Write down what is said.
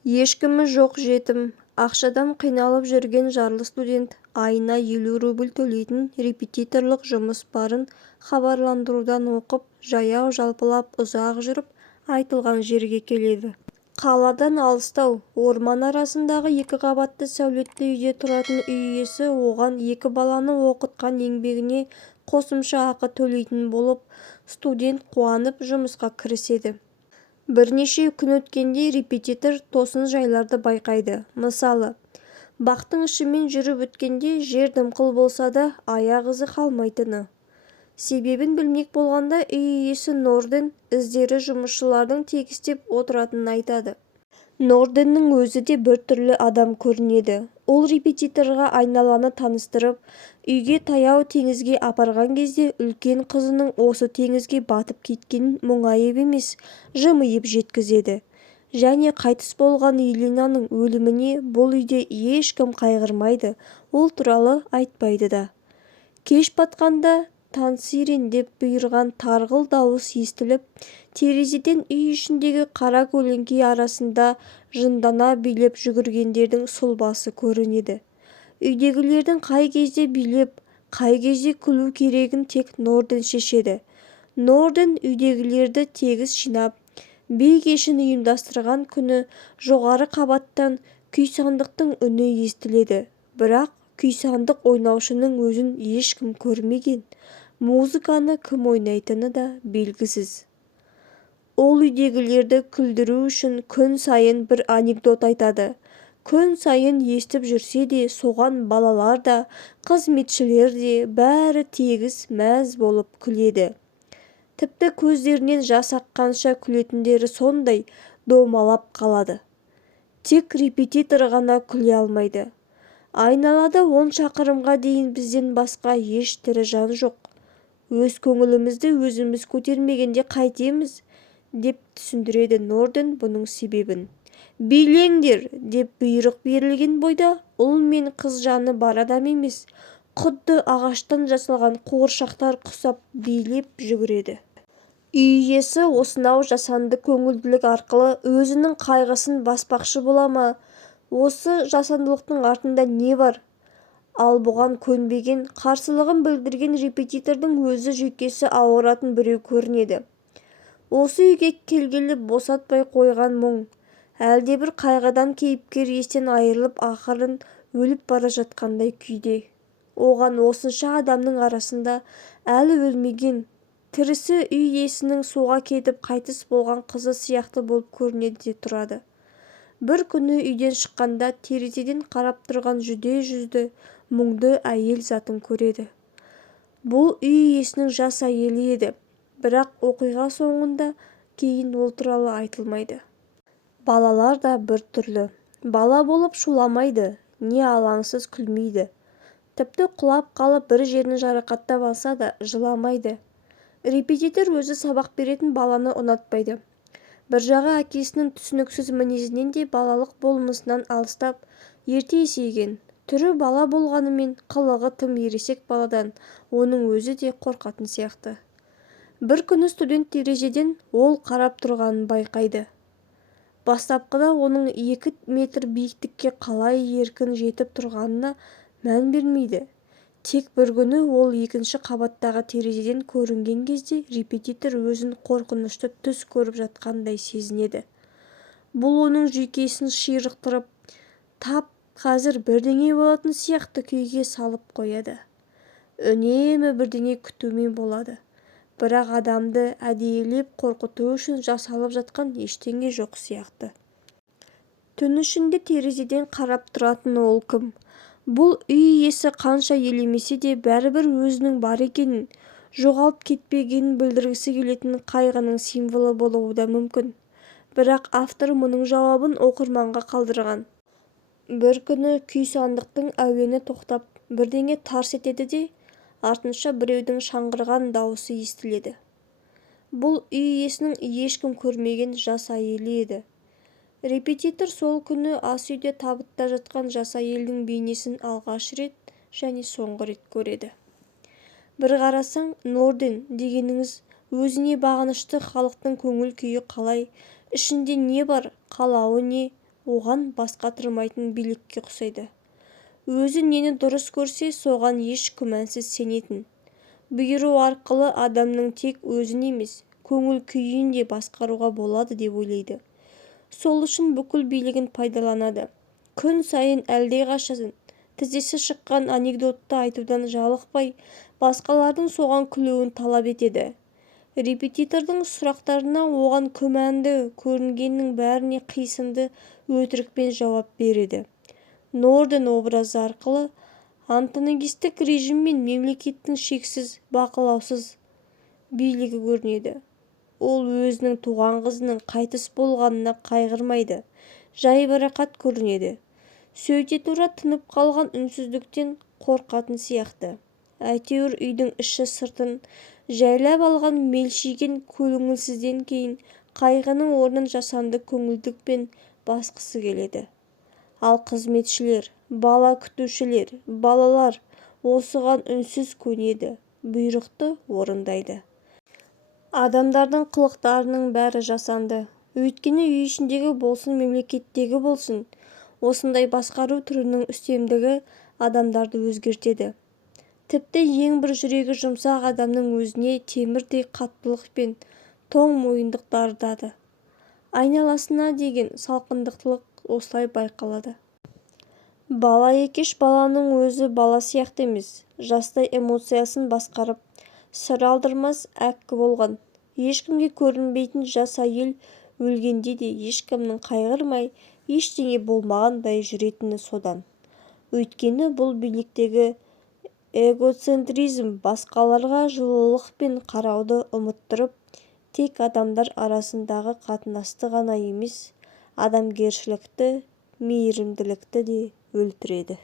Ешкімі жоқ жетім, ақшадан қиналып жүрген жарлы студент айына 50 рубль төлейтін репетиторлық жұмыс барын хабарландырудан оқып, жаяу жалпылап ұзақ жүріп айтылған жерге келеді. Қаладан алыстау, орман арасындағы 2 қабатты сәулетті үйде тұратын үй иесі оған 2 баланы оқытқан еңбегіне қосымша ақы төлейтін болып, студент қуанып жұмысқа кіріседі. Бірнеше күн өткенде репетитор тосын жайларды байқайды. Мысалы, бақтың ішімен жүріп өткенде жер дымқыл болса да аяқ ізі қалмайтыны. Себебін білмек болғанда үй иесі Норден іздері жұмысшылардың тегістеп отыратынын айтады. Норденнің өзі де бір түрлі адам көрінеді. Ол репетиторға айналаны таныстырып, үйге таяу теңізге апарған кезде үлкен қызының осы теңізге батып кеткенін мұңайып емес, жымиып жеткізеді. Және қайтыс болған Еленаның өліміне бұл үйде ешкім қайғырмайды, ол туралы айтпайды да. Кеш батқанда «Тансирен» деп бұйырған тарғыл дауыс естіліп, терезеден үй ішіндегі қара көлеңке арасында жындана билеп жүгіргендердің сұлбасы көрінеді. Үйдегілердің қай кезде билеп, қай кезде күлу керегін тек Норден шешеді. Норден үйдегілерді тегіс жинап, би кешін ұйымдастырған күні жоғары қабаттан күй-сандықтың үні естіледі. Бірақ күй-сандық ойнаушының өзін ешкім көрмеген, музыканы кім ойнайтыны да белгісіз. Ол үйдегілерді күлдіру үшін күн сайын бір анекдот айтады. Күн сайын естіп жүрсе де, соған балалар да, қызметшілер де бәрі тегіс мәз болып күледі. Тіпті көздерінен жас аққанша күлетіндері сондай домалап қалады. Тек репетитор ғана күле алмайды. Айналада 10 шақырымға дейін бізден басқа еш тірі жан жоқ. Өз көңілімізді өзіміз көтермегенде қайтеміз, деп түсіндіреді Норден бұның себебін. Билеңдер, деп бұйрық берілген бойда, ұл мен қыз жаны бар адам емес, құдды ағаштан жасалған қуыршақтар құсап билеп жүгіреді. Үй иесі осынау жасанды көңілділік арқылы өзінің қайғысын баспақшы бола ма? Осы жасандылықтың артында не бар? Ал бұған көнбеген, қарсылығын білдірген репетитордың өзі жүйкесі ауыратын біреу көрінеді. Осы үйге келгелі босатпай қойған мұң. Әлдебір қайғыдан кейіпкер естен айырылып ақырын өліп бара жатқандай күйде. Оған осынша адамның арасында әлі өлмеген, тірісі үй иесінің суға кетіп қайтыс болған қызы сияқты болып көрінеді де тұрады. Бір күні үйден шыққанда терезеден қарап тұрған жүдеу жүзді, мұңды әйел затын көреді. Бұл үй иесінің жас әйелі еді, бірақ оқиға соңында кейін ол туралы айтылмайды. Балалар да бір түрлі. Бала болып шуламайды, не алаңсыз күлмейді. Тіпті құлап қалып бір жерін жарақаттап алса да жыламайды. Репетитор өзі сабақ беретін баланы ұнатпайды. Бір жағы әкесінің түсініксіз мінезінен де балалық болмысынан алыстап, ерте есейген. Түрі бала болғанымен қылығы тым ересек баладан оның өзі де қорқатын сияқты. Бір күні студент терезеден ол қарап тұрғанын байқайды. Бастапқыда оның 2 метр биіктікке қалай еркін жетіп тұрғанына мән бермейді. Тек бір күні ол 2-ші қабаттағы терезеден көрінген кезде репетитор өзін қорқынышты түс көріп жатқандай сезінеді. Бұл оның жүйкесін ширықтырып, тап қазір бірдеңе болатын сияқты күйге салып қояды. Үнемі бірдеңе күтумен болады. Бірақ адамды әдейілеп қорқыту үшін жасалып жатқан ештеңе жоқ сияқты. Түн ішінде терезеден қарап тұратын ол кім? Бұл үй иесі қанша елемесе де бәрібір өзінің бар екенін, жоғалып кетпегенін білдіргісі келетін қайғының символы болуы да мүмкін. Бірақ автор мұның жауабын оқырманға қалдырған. Бір күні күй-сандықтың әуені тоқтап, бірдеңе тарс етеді де, артынша біреудің шаңғырған дауысы естіледі. Бұл үй иесінің ешкім көрмеген жас әйелі еді. Репетитор сол күні ас үйде табытта жатқан жас әйелдің бейнесін алғаш рет және соңғы рет көреді. Бір қарасаң, Норден дегеніңіз өзіне бағынышты халықтың көңіл күйі қалай, ішінде не бар, қалауы не, оған бас қатырмайтын билікке ұқсайды. Өзі нені дұрыс көрсе, соған еш күмәнсіз сенетін. Бұйыру арқылы адамның тек өзін емес, көңіл күйін де басқаруға болады деп ойлайды. Сол үшін бүкіл билігін пайдаланады. Күн сайын әлдеқашан тізесі шыққан анекдотты айтудан жалықпай, басқалардың соған күлуін талап етеді. Репетитордың сұрақтарына оған күмәнді көрінгеннің бәріне қисынды өтірікпен жауап береді. Норден образы арқылы антагонистік режим мен мемлекеттің шексіз, бақылаусыз билігі көрінеді. Ол өзінің туған қызының қайтыс болғанына қайғырмайды, жайбарақат көрінеді. Сөйте тұра тынып қалған үнсіздіктен қорқатын сияқты. Әйтеуір үйдің іші сыртын жайлап алған мелшиген көңілсізден кейін қайғының орнын жасанды көңілдікпен басқысы келеді. Ал қызметшілер, бала күтушілер, балалар осыған үнсіз көнеді, бұйрықты орындайды. Адамдардың қылықтарының бәрі жасанды. Өйткені үй ішіндегі болсын, мемлекеттегі болсын, осындай басқару түрінің үстемдігі адамдарды өзгертеді. Тіпті ең бір жүрегі жұмсақ адамның өзіне темірдей қаттылық пен тоң мойындық дарытады. Айналасына деген салқындықтылық осылай байқалады. Бала екеш баланың өзі бала сияқты емес, жастай эмоциясын басқарып, сыр алдырмас әккі болған. Ешкімге көрінбейтін жас әйел өлгенде де ешкімнің қайғырмай, ештеңе болмағандай жүретіні содан. Өйткені бұл биліктегі эгоцентризм басқаларға жылылықпен қарауды ұмыттырып, тек адамдар арасындағы қатынасты ғана емес, адамгершілікті, мейірімділікті де өлтіреді.